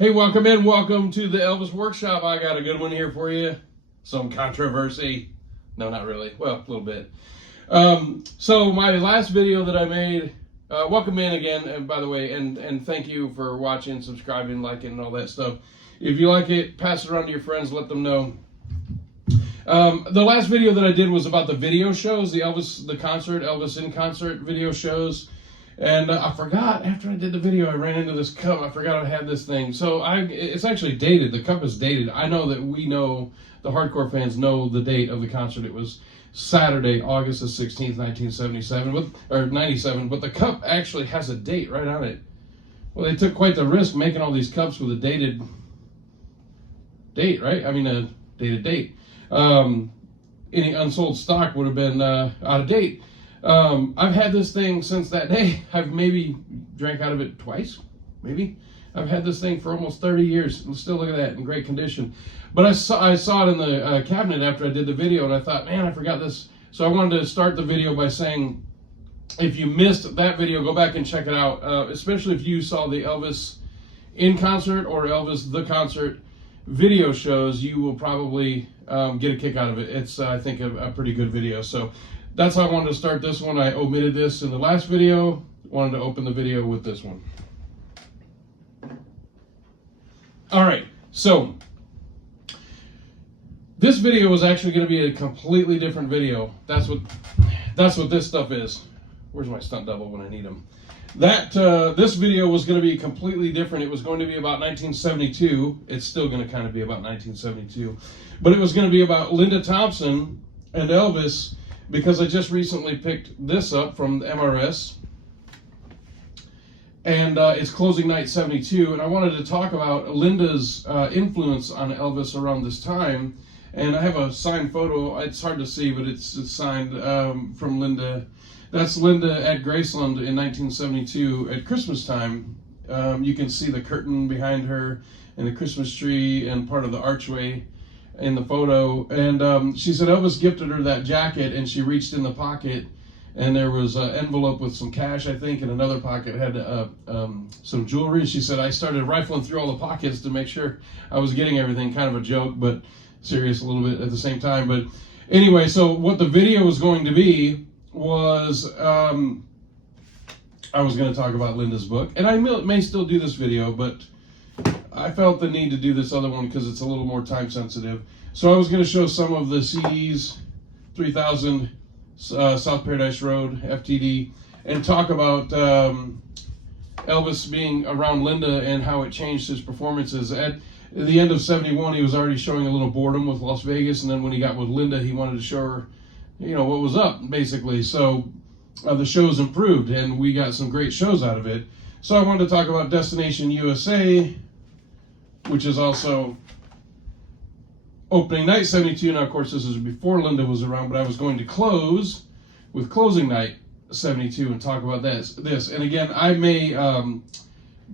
Hey, welcome in. Welcome to the Elvis Workshop. I got a good one here for you. Some controversy. No, not really. Well, a little bit. So my last video that I made, welcome in again, and by the way, and thank you for watching, subscribing, liking, and all that stuff. If you like it, pass it around to your friends, let them know. The last video that I did was about the video shows, the Elvis in concert video shows. And I forgot, after I did the video, I ran into this cup. I forgot I had this thing. So it's actually dated. The cup is dated. I know that the hardcore fans know the date of the concert. It was Saturday, August the 16th, 1977, or 97. But the cup actually has a date right on it. Well, they took quite the risk making all these cups with a dated date, right? I mean, a dated date. Any unsold stock would have been out of date. I've had this thing since that day. I've maybe drank out of it twice, maybe. I've had this thing for almost 30 years. And still, look at that, in great condition. But I saw it in the cabinet after I did the video, and I thought, man, I forgot this. So I wanted to start the video by saying, if you missed that video, go back and check it out. Especially if you saw the Elvis in concert or Elvis the concert video shows, you will probably get a kick out of it. It's, I think, a pretty good video. So that's how I wanted to start this one. I omitted this in the last video. Wanted to open the video with this one. All right, so this video was actually going to be a completely different video. That's what this stuff is. Where's my stunt double when I need him? This video was going to be completely different. It was going to be about 1972. It's still going to kind of be about 1972, but it was going to be about Linda Thompson and Elvis, because I just recently picked this up from the MRS, and it's closing night 72, and I wanted to talk about Linda's influence on Elvis around this time. And I have a signed photo. It's hard to see, but it's signed from Linda. That's Linda at Graceland in 1972 at Christmas time. You can see the curtain behind her and the Christmas tree and part of the archway in the photo. And she said Elvis gifted her that jacket, and she reached in the pocket, and there was an envelope with some cash, I think, and another pocket had some jewelry. She said, I started rifling through all the pockets to make sure I was getting everything. Kind of a joke, but serious a little bit at the same time. But anyway, so what the video was going to be was, I was going to talk about Linda's book, and I may still do this video, but I felt the need to do this other one because it's a little more time sensitive. So I was going to show some of the CDs, 3000 South Paradise Road, FTD, and talk about Elvis being around Linda and how it changed his performances. At the end of 71, he was already showing a little boredom with Las Vegas, and then when he got with Linda, he wanted to show her, what was up, basically. So the shows improved, and we got some great shows out of it. So I wanted to talk about Destination USA, which is also opening night 72. Now, of course, this is before Linda was around, but I was going to close with closing night 72 and talk about this. And again, I may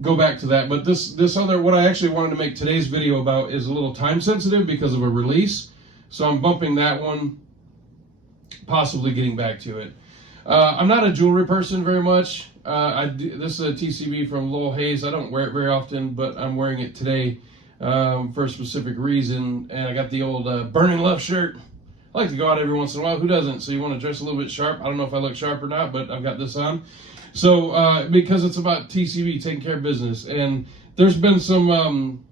go back to that, but this other, what I actually wanted to make today's video about is a little time sensitive because of a release. So I'm bumping that one, possibly getting back to it. I'm not a jewelry person very much. This is a TCB from Lowell Hayes. I don't wear it very often, but I'm wearing it today for a specific reason. And I got the old Burning Love shirt. I like to go out every once in a while. Who doesn't? So you want to dress a little bit sharp. I don't know if I look sharp or not, but I've got this on. So because it's about TCB, taking care of business. And there's been some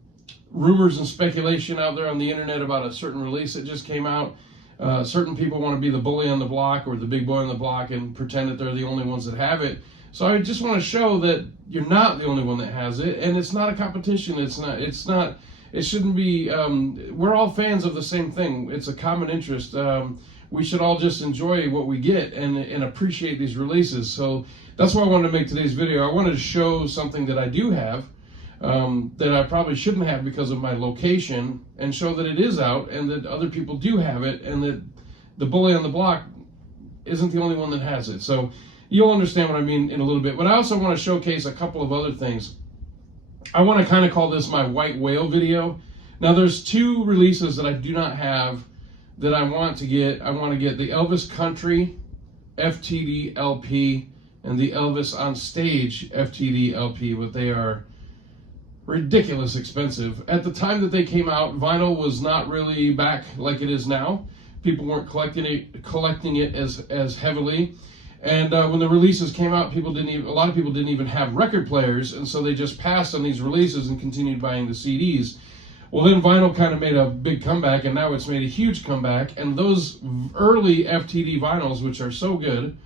rumors and speculation out there on the internet about a certain release that just came out. Certain people want to be the bully on the block or the big boy on the block and pretend that they're the only ones that have it. So I just want to show that you're not the only one that has it, and it's not a competition. It shouldn't be, we're all fans of the same thing. It's a common interest. We should all just enjoy what we get and appreciate these releases. So that's why I wanted to make today's video. I wanted to show something that I do have, that I probably shouldn't have because of my location, and show that it is out and that other people do have it, and that the bully on the block isn't the only one that has it. So you'll understand what I mean in a little bit. But I also want to showcase a couple of other things. I want to kind of call this my white whale video. Now there's two releases that I do not have that I want to get. I want to get the Elvis Country FTD LP and the Elvis on Stage FTD LP, but they are ridiculous expensive. At the time that they came out, vinyl was not really back like it is now. People weren't collecting it as heavily. And when the releases came out, a lot of people didn't even have record players, and so they just passed on these releases and continued buying the CDs. Well, then vinyl kind of made a big comeback, and now it's made a huge comeback. And those early FTD vinyls, which are so good,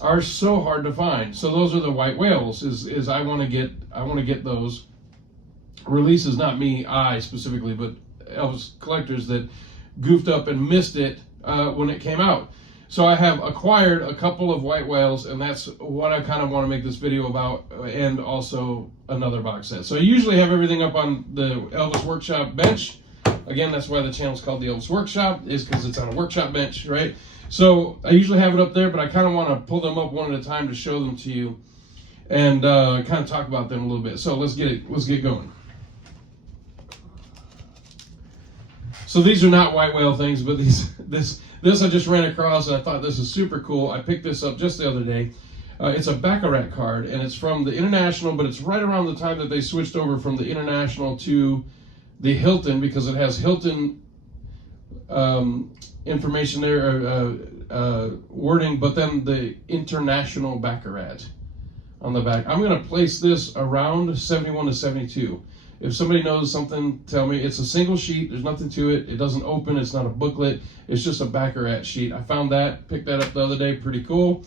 are so hard to find. So those are the white whales. I want to get those releases. Not me, I specifically, but Elvis collectors that goofed up and missed it when it came out. So I have acquired a couple of white whales, and that's what I kind of want to make this video about, and also another box set. So I usually have everything up on the Elvis Workshop bench. Again, that's why the channel's called the Elvis Workshop, is because it's on a workshop bench, right? So I usually have it up there, but I kind of want to pull them up one at a time to show them to you, and kind of talk about them a little bit. So let's get going. So these are not white whale things, but this I just ran across, and I thought this is super cool. I picked this up just the other day. It's a Baccarat card, and it's from the International, but it's right around the time that they switched over from the International to the Hilton, because it has Hilton information there, wording, but then the International Baccarat on the back. I'm going to place this around 71 to 72. If somebody knows something, tell me. It's a single sheet. There's nothing to it. It doesn't open. It's not a booklet. It's just a Baccarat sheet. I found that, picked that up the other day. Pretty cool.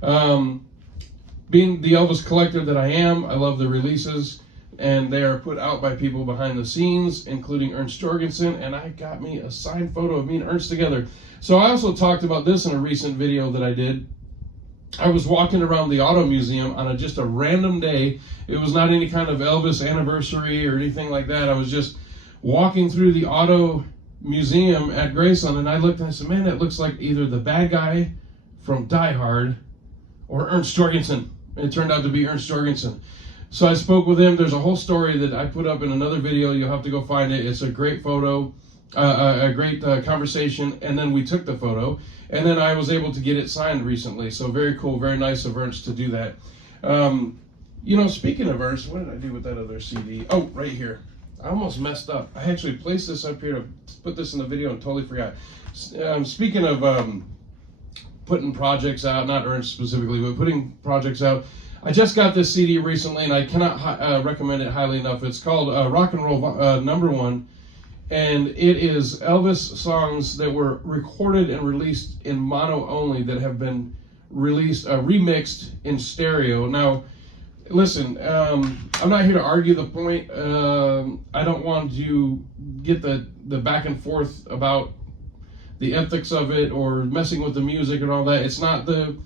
Being the Elvis collector that I am, I love the releases, and they are put out by people behind the scenes, including Ern Jorgenson, and I got me a signed photo of me and Ernst together. So I also talked about this in a recent video that I did. I was walking around the auto museum on just a random day. It was not any kind of Elvis anniversary or anything like that. I was just walking through the auto museum at Graceland, and I looked and I said, man, that looks like either the bad guy from Die Hard or Ernst Jorgenson. And it turned out to be Ernst Jorgenson. So I spoke with him. There's a whole story that I put up in another video. You'll have to go find it. It's a great photo, a great conversation, and then we took the photo. And then I was able to get it signed recently. So very cool, very nice of Ernst to do that. Speaking of Ernst, what did I do with that other CD? Oh, right here. I almost messed up. I actually placed this up here to put this in the video and totally forgot. Speaking of putting projects out, not Ernst specifically, but putting projects out, I just got this CD recently, and I cannot recommend it highly enough. It's called Rock and Roll #1. And it is Elvis songs that were recorded and released in mono only that have been released, remixed in stereo. Now, listen, I'm not here to argue the point. I don't want to get the back and forth about the ethics of it or messing with the music and all that. It's not the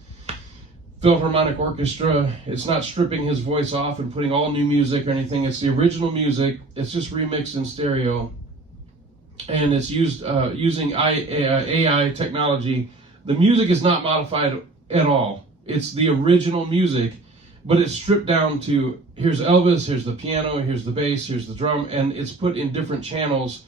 Philharmonic Orchestra. It's not stripping his voice off and putting all new music or anything. It's the original music. It's just remixed in stereo. And it's used using AI technology. The music is not modified at all. It's the original music, but it's stripped down to, here's Elvis, here's the piano, here's the bass, here's the drum, and it's put in different channels,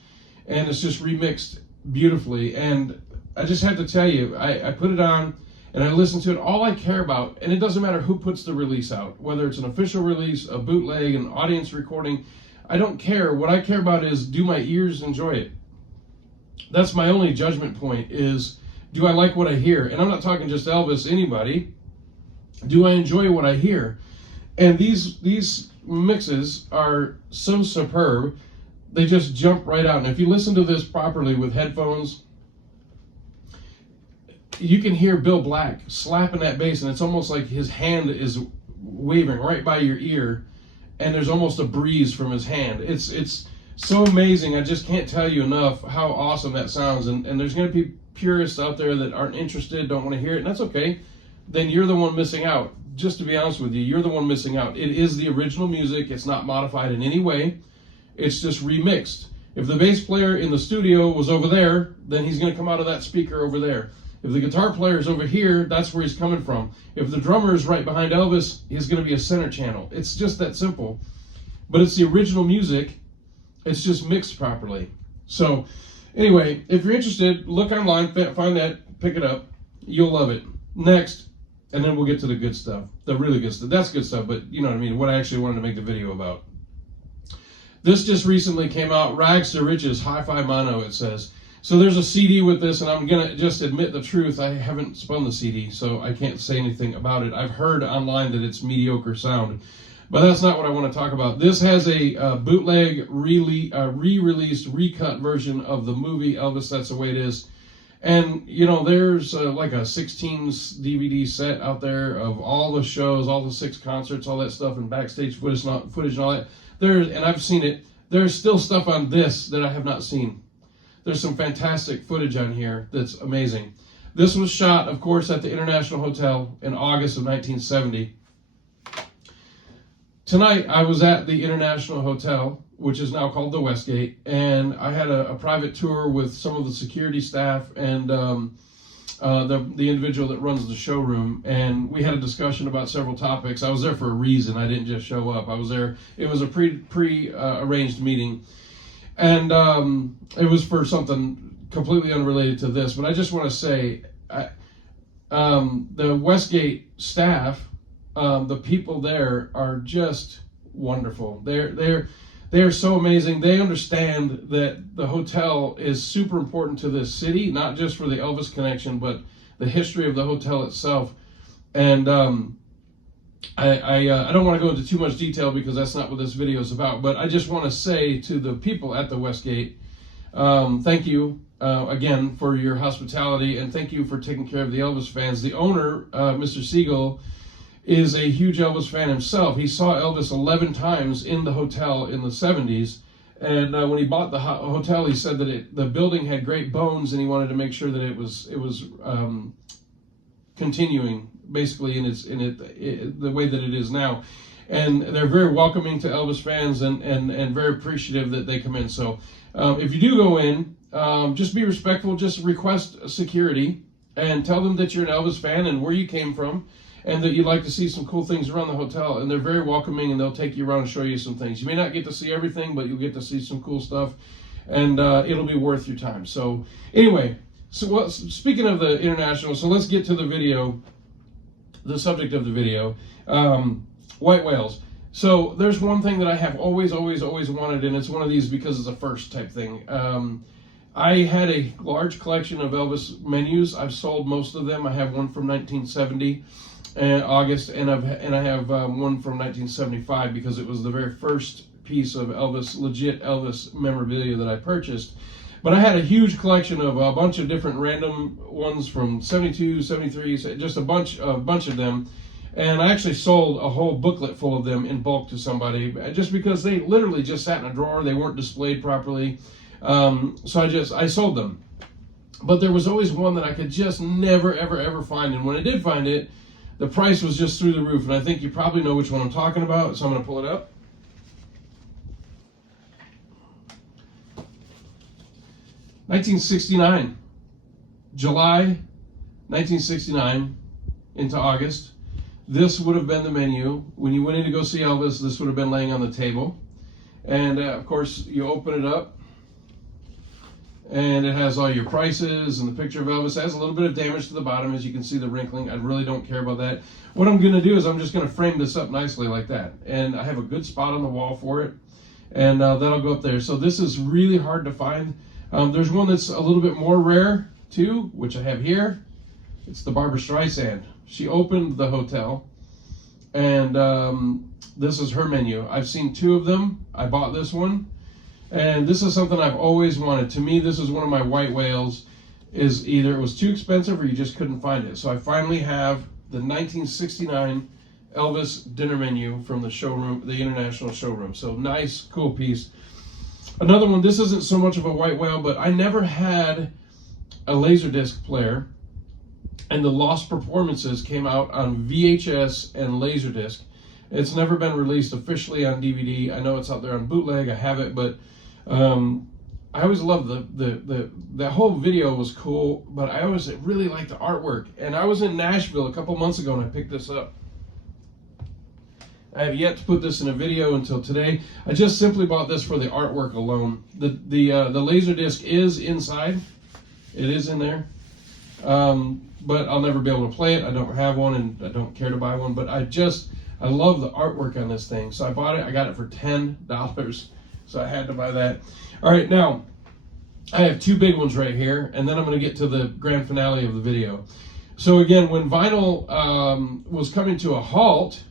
and it's just remixed beautifully. And I just have to tell you, I put it on, and I listen to it. All I care about, and it doesn't matter who puts the release out, whether it's an official release, a bootleg, an audience recording, I don't care. What I care about is, do my ears enjoy it? That's my only judgment point, is, do I like what I hear? And I'm not talking just Elvis, anybody. Do I enjoy what I hear? And these mixes are so superb, they just jump right out. And if you listen to this properly with headphones, you can hear Bill Black slapping that bass, and it's almost like his hand is waving right by your ear, and there's almost a breeze from his hand. It's so amazing. I just can't tell you enough how awesome that sounds. And there's going to be purists out there that aren't interested, don't want to hear it, and that's okay. Then you're the one missing out. Just to be honest with you, you're the one missing out. It is the original music. It's not modified in any way. It's just remixed. If the bass player in the studio was over there, then he's going to come out of that speaker over there. If the guitar player is over here, that's where he's coming from. If the drummer is right behind Elvis, he's going to be a center channel. It's just that simple. But it's the original music. It's just mixed properly. So anyway, if you're interested, look online, find that, pick it up. You'll love it. Next, and then we'll get to the good stuff, the really good stuff. That's good stuff, but you know what I mean, what I actually wanted to make the video about. This just recently came out, Rags to Riches, Hi-Fi Mono, it says. So there's a CD with this, and I'm going to just admit the truth. I haven't spun the CD, so I can't say anything about it. I've heard online that it's mediocre sound, but that's not what I want to talk about. This has a bootleg, re-released, recut version of the movie Elvis, That's the Way It Is. And, you know, there's like a 16 DVD set out there of all the shows, all the 6 concerts, all that stuff, and backstage footage and all that. And I've seen it. There's still stuff on this that I have not seen. There's some fantastic footage on here that's amazing. This was shot, of course, at the International Hotel in August of 1970. Tonight, I was at the International Hotel, which is now called the Westgate, and I had a private tour with some of the security staff and the individual that runs the showroom, and we had a discussion about several topics. I was there for a reason. I didn't just show up. I was there. It was a pre-arranged meeting, and it was for something completely unrelated to this. But I just want to say, the Westgate staff, the people there are just wonderful. They are so amazing. They understand that the hotel is super important to this city, not just for the Elvis connection, but the history of the hotel itself. And I don't want to go into too much detail because that's not what this video is about, but I just want to say to the people at the Westgate, thank you again for your hospitality, and thank you for taking care of the Elvis fans. The owner, Mr. Siegel, is a huge Elvis fan himself. He saw Elvis 11 times in the hotel in the 70s, and when he bought the hotel, he said that the building had great bones, and he wanted to make sure that it was continuing basically in the way that it is now. And they're very welcoming to Elvis fans, and very appreciative that they come in. So if you do go in, just be respectful. Just request security and tell them that you're an Elvis fan and where you came from, and that you'd like to see some cool things around the hotel. And they're very welcoming, and they'll take you around and show you some things. You may not get to see everything, but you'll get to see some cool stuff, and it'll be worth your time. So anyway, speaking of the International, so let's get to the video, the subject of the video, white whales. So there's one thing that I have always wanted, and it's one of these because it's a first type thing. I had a large collection of Elvis menus. I've sold most of them. I have one from 1970. August, and I have one from 1975 because it was the very first piece of Elvis, legit Elvis memorabilia that I purchased. But I had a huge collection of a bunch of different random ones from 72, 73, just a bunch of them. And I actually sold a whole booklet full of them in bulk to somebody just because they literally just sat in a drawer. They weren't displayed properly. So I sold them. But there was always one that I could just never, ever find. And when I did find it, the price was just through the roof, and I think you probably know which one I'm talking about, so I'm going to pull it up. $1969, July 1969 into August. This would have been the menu. When you went in to go see Elvis, this would have been laying on the table. And of course, you open it up, and it has all your prices and the picture of Elvis. It has a little bit of damage to the bottom, as you can see the wrinkling. I really don't care about that. What I'm going to do is I'm just going to frame this up nicely like that. And I have a good spot on the wall for it, and that'll go up there. So this is really hard to find. There's one that's a little bit more rare too, which I have here. It's the Barbra Streisand. She opened the hotel, and this is her menu. I've seen 2 of them. I bought this one. And this is something I've always wanted. To me, this is one of my white whales. Is either it was too expensive or you just couldn't find it. So I finally have the 1969 Elvis dinner menu from the showroom, the International showroom. So nice, cool piece. Another one, this isn't so much of a white whale, but I never had a Laserdisc player. And the Lost Performances came out on VHS and Laserdisc. It's never been released officially on DVD. I know it's out there on bootleg. I have it, but I always loved the whole video was cool, but I always really liked the artwork. And I was in Nashville a couple months ago, and I picked this up. I have yet to put this in a video until today. I just simply bought this for the artwork alone. The Laserdisc is inside. It is in there. But I'll never be able to play it. I don't have one, and I don't care to buy one, but I love the artwork on this thing. So I bought it. I got it for $10. So I had to buy that. All right, now I have two big ones right here, and then I'm going to get to the grand finale of the video. So again, when vinyl was coming to a halt,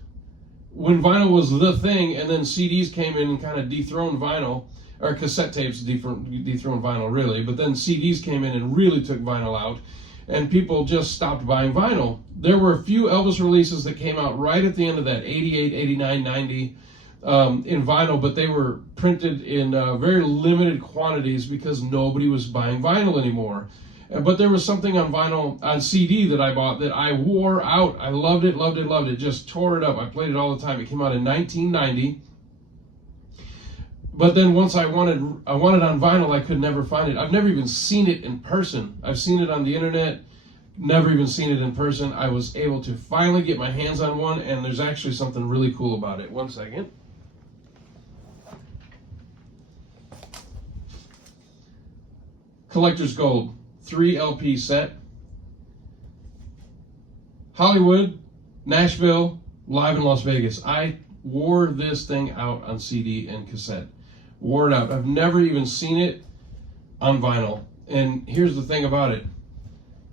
when vinyl was the thing, and then CDs came in and kind of dethroned vinyl, or cassette tapes dethroned vinyl really, but then CDs came in and really took vinyl out, and people just stopped buying vinyl. There were a few Elvis releases that came out right at the end of that, 88, 89, 90, in vinyl, but they were printed in very limited quantities because nobody was buying vinyl anymore. But there was something on vinyl, on CD that I bought that I wore out. I loved it, loved it, loved it. Just tore it up. I played it all the time. It came out in 1990. But then once I wanted on vinyl, I could never find it. I've never even seen it in person. I've seen it on the internet, never even seen it in person. I was able to finally get my hands on one, and there's actually something really cool about it. One second. Collector's Gold. 3 LP set. Hollywood, Nashville, live in Las Vegas. I wore this thing out on CD and cassette. Wore it out. I've never even seen it on vinyl. And here's the thing about it.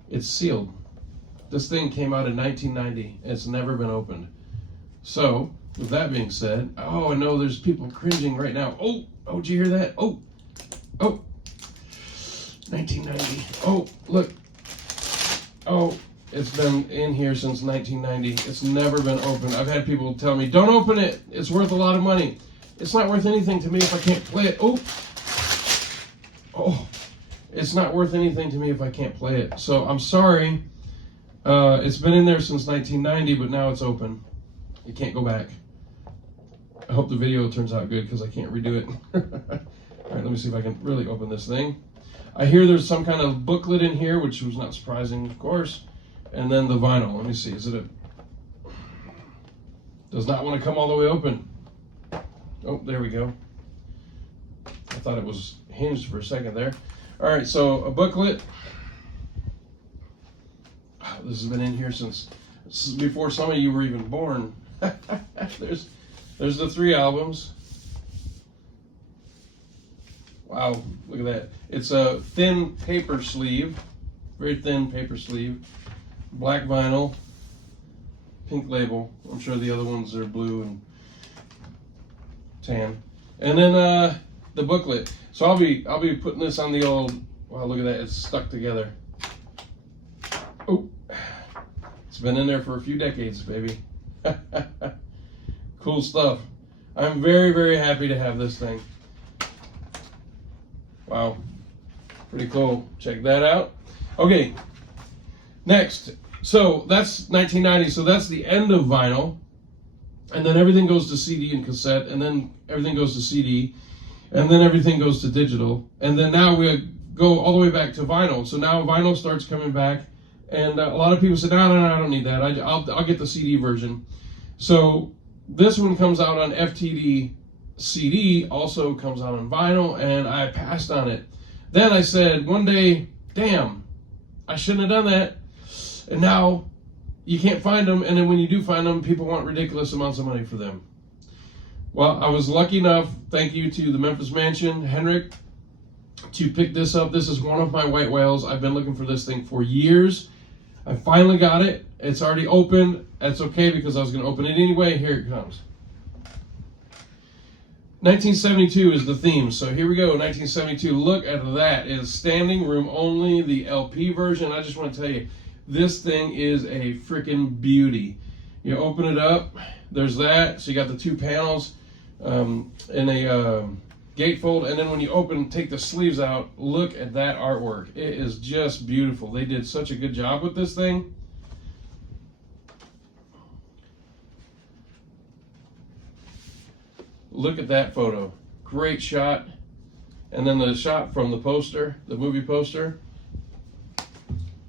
It's sealed. This thing came out in 1990. It's never been opened. So, with that being said, oh, I know there's people cringing right now. Oh, did you hear that? Oh. 1990. Oh, look. Oh, it's been in here since 1990. It's never been opened. I've had people tell me, don't open it. It's worth a lot of money. It's not worth anything to me if I can't play it. Oh, it's not worth anything to me if I can't play it. So I'm sorry. It's been in there since 1990, but now it's open. You can't go back. I hope the video turns out good because I can't redo it. All right, let me see if I can really open this thing. I hear there's some kind of booklet in here, which was not surprising, of course. And then the vinyl. Let me see. Is it a... Does not want to come all the way open. Oh, there we go. I thought it was hinged for a second there. All right, so a booklet. Oh, this has been in here since before some of you were even born. There's the 3 albums. Wow, look at that. It's a thin paper sleeve, very thin paper sleeve, black vinyl, pink label. I'm sure the other ones are blue and tan. And then the booklet. So I'll be putting this on the old, wow, look at that, it's stuck together. Oh, it's been in there for a few decades, baby. Cool stuff. I'm very, very happy to have this thing. Wow, pretty cool. Check that out. Okay, next. So that's 1990. So that's the end of vinyl. And then everything goes to CD and cassette. And then everything goes to CD. And then everything goes to digital. And then now we go all the way back to vinyl. So now vinyl starts coming back. And a lot of people said, no, I don't need that. I'll get the CD version. So this one comes out on FTD. CD also comes out on vinyl, and I passed on it. Then I said one day, damn, I shouldn't have done that. And now you can't find them, and then when you do find them, people want ridiculous amounts of money for them. Well, I was lucky enough, thank you to the Memphis Mansion, Henrik, to pick this up. This is one of my white whales. I've been looking for this thing for years. I finally got it. It's already opened. That's okay because I was going to open it anyway. Here it comes. 1972 is the theme, so here we go, 1972. Look at that. It is standing room only, the LP version. I just want to tell you, this thing is a freaking beauty. You open it up, there's that, so you got the 2 panels in a gatefold, and then when you take the sleeves out, look at that artwork. It is just beautiful. They did such a good job with this thing. Look at that photo. Great shot. And then the shot from the poster, the movie poster.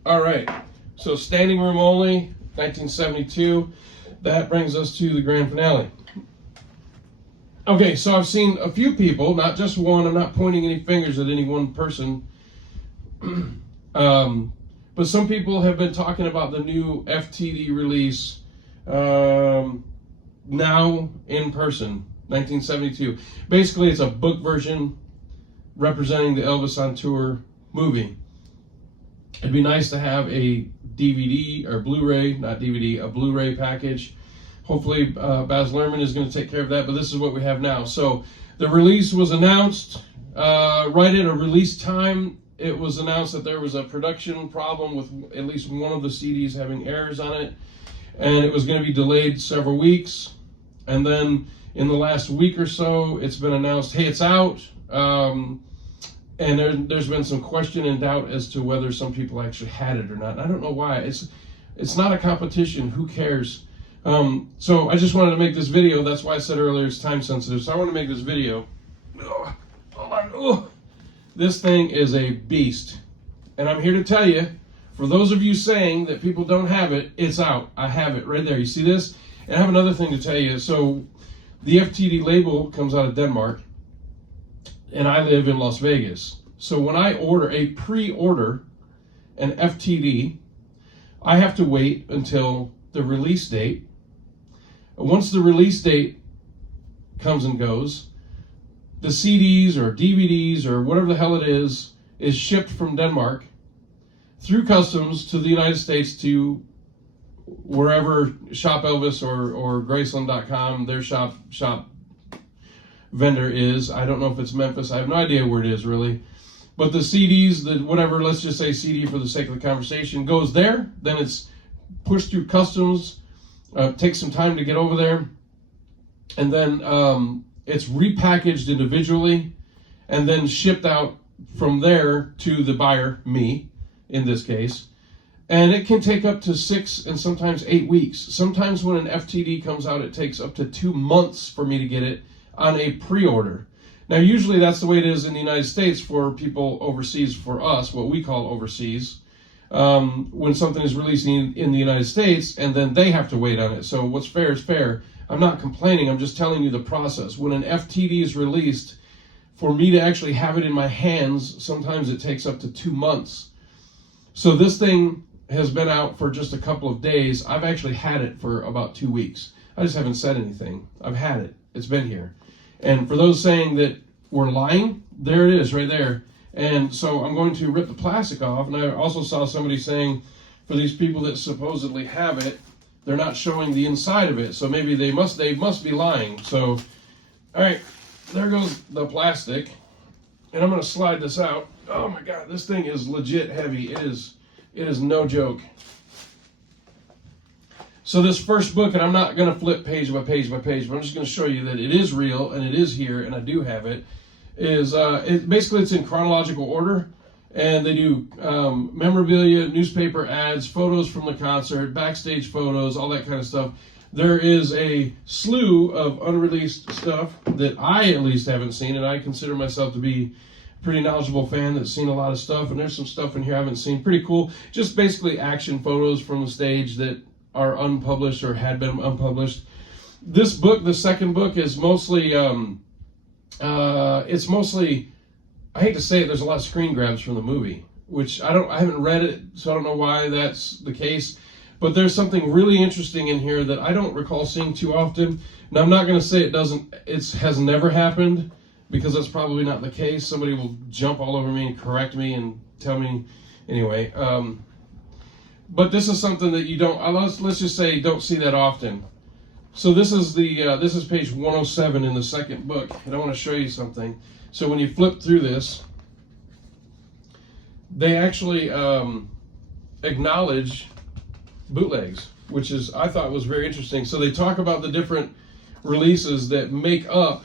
All right. So standing room only, 1972. That brings us to the grand finale. Okay, so I've seen a few people, not just one. I'm not pointing any fingers at any one person. But some people have been talking about the new FTD release now in person. 1972. Basically, it's a book version representing the Elvis on Tour movie. It'd be nice to have a DVD or Blu-ray, not DVD, a Blu-ray package. Hopefully, Baz Luhrmann is going to take care of that, but this is what we have now. So the release was announced right at a release time. It was announced that there was a production problem with at least one of the CDs having errors on it, and it was going to be delayed several weeks. And then in the last week or so, it's been announced, hey, it's out. And there's been some question and doubt as to whether some people actually had it or not. I don't know why. It's not a competition. Who cares? So I just wanted to make this video. That's why I said earlier it's time sensitive. So I want to make this video. Oh, hold on. Oh. This thing is a beast. And I'm here to tell you, for those of you saying that people don't have it, it's out. I have it right there. You see this? And I have another thing to tell you. So the FTD label comes out of Denmark, and I live in Las Vegas. So when I pre-order an FTD, I have to wait until the release date. Once the release date comes and goes, the CDs or DVDs or whatever the hell it is shipped from Denmark through customs to the United States to wherever Shop Elvis or Graceland.com, their shop vendor is. I don't know if it's Memphis. I have no idea where it is really. But the CDs, whatever, let's just say CD for the sake of the conversation, goes there. Then it's pushed through customs, takes some time to get over there. And then it's repackaged individually and then shipped out from there to the buyer, me, in this case. And it can take up to 6 and sometimes 8 weeks. Sometimes when an FTD comes out, it takes up to 2 months for me to get it on a pre-order. Now, usually that's the way it is in the United States for people overseas, for us, what we call overseas, when something is released in the United States, and then they have to wait on it. So what's fair is fair. I'm not complaining, I'm just telling you the process. When an FTD is released, for me to actually have it in my hands, sometimes it takes up to 2 months. So this thing has been out for just a couple of days. I've actually had it for about 2 weeks. I just haven't said anything. I've had it. It's been here. And for those saying that we're lying, there it is right there. And so I'm going to rip the plastic off. And I also saw somebody saying, for these people that supposedly have it, they're not showing the inside of it. So maybe they must be lying. So, all right, there goes the plastic. And I'm going to slide this out. Oh my God, this thing is legit heavy. It is no joke. So this first book, and I'm not going to flip page by page by page, but I'm just going to show you that it is real and it is here and I do have it, is basically it's in chronological order. And they do memorabilia, newspaper ads, photos from the concert, backstage photos, all that kind of stuff. There is a slew of unreleased stuff that I at least haven't seen, and I consider myself to be a pretty knowledgeable fan that's seen a lot of stuff, and there's some stuff in here I haven't seen. Pretty cool. Just basically action photos from the stage that are unpublished or had been unpublished. This book, the second book, is mostly, it's mostly, I hate to say it, there's a lot of screen grabs from the movie, which I haven't read it, so I don't know why that's the case. But there's something really interesting in here that I don't recall seeing too often. Now, I'm not going to say it has never happened, because that's probably not the case. Somebody will jump all over me and correct me and tell me, anyway. But this is something that you don't, let's just say, don't see that often. So this is this is page 107 in the second book, and I want to show you something. So when you flip through this, they actually acknowledge bootlegs, which I thought was very interesting. So they talk about the different releases that make up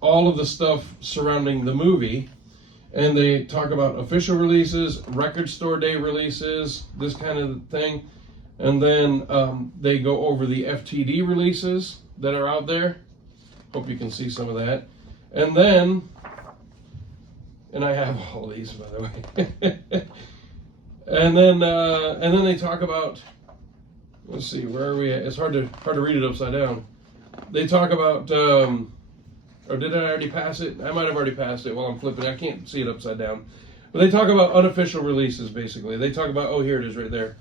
all of the stuff surrounding the movie, and they talk about official releases, record store day releases, this kind of thing, and then they go over the FTD releases that are out there. Hope you can see some of that. And then, and I have all these, by the way. and then they talk about, let's see, where are we at? It's hard to read it upside down. They talk about, or did I already pass it? I might have already passed it while I'm flipping. I can't see it upside down. But they talk about unofficial releases, basically. They talk about, oh, here it is right there.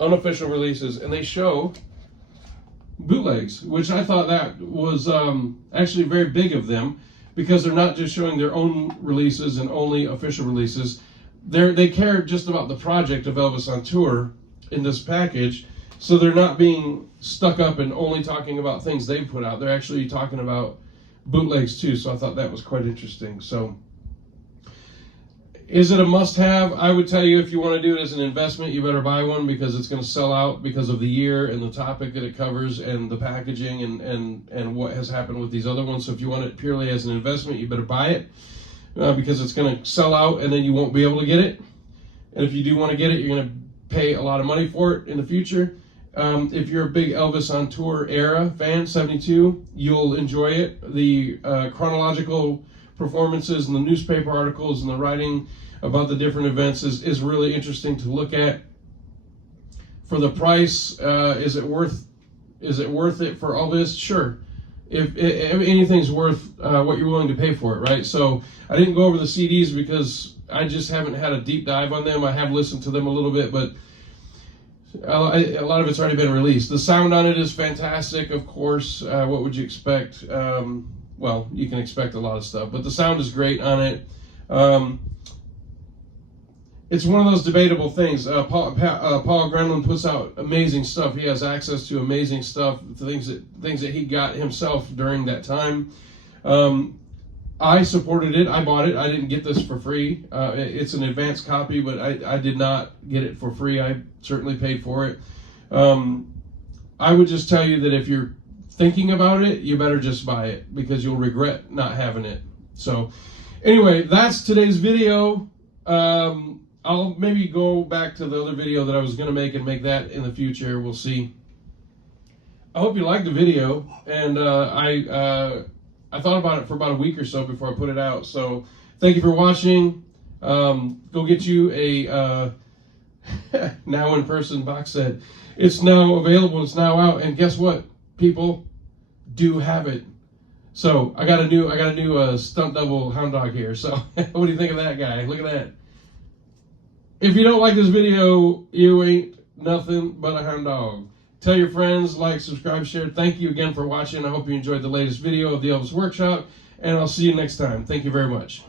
Unofficial releases. And they show bootlegs, which I thought that was actually very big of them, because they're not just showing their own releases and only official releases. They care just about the project of Elvis on Tour in this package, so they're not being stuck up and only talking about things they put out. They're actually talking about bootlegs too, so I thought that was quite interesting. So is it a must-have? I would tell you, if you want to do it as an investment, you better buy one, because it's going to sell out because of the year and the topic that it covers and the packaging and what has happened with these other ones. So if you want it purely as an investment, you better buy it, because it's going to sell out and then you won't be able to get it. And if you do want to get it, you're going to pay a lot of money for it in the future. If you're a big Elvis on Tour era fan, 72, you'll enjoy it. The chronological performances and the newspaper articles and the writing about the different events is really interesting to look at. For the price, is it worth it for all this? Sure. If anything's worth what you're willing to pay for it, right? So I didn't go over the CDs because I just haven't had a deep dive on them. I have listened to them a little bit, but a lot of it's already been released. The sound on it is fantastic, of course. What would you expect? Well, you can expect a lot of stuff, but the sound is great on it. It's one of those debatable things. Paul Grenlund puts out amazing stuff. He has access to amazing stuff, things that he got himself during that time. I supported it. I bought it. I didn't get this for free. It's an advanced copy, but I did not get it for free. I certainly paid for it. I would just tell you that if you're thinking about it, you better just buy it, because you'll regret not having it. So anyway, that's today's video. I'll maybe go back to the other video that I was going to make and make that in the future. We'll see. I hope you liked the video, and I thought about it for about a week or so before I put it out. So thank you for watching. Go get you a Now in Person box set. It's now available. It's now out. And guess what? People do have it. So I got a new stunt double hound dog here. So what do you think of that guy? Look at that. If you don't like this video, you ain't nothing but a hound dog. Tell your friends, like, subscribe, share. Thank you again for watching. I hope you enjoyed the latest video of the Elvis Workshop, and I'll see you next time. Thank you very much.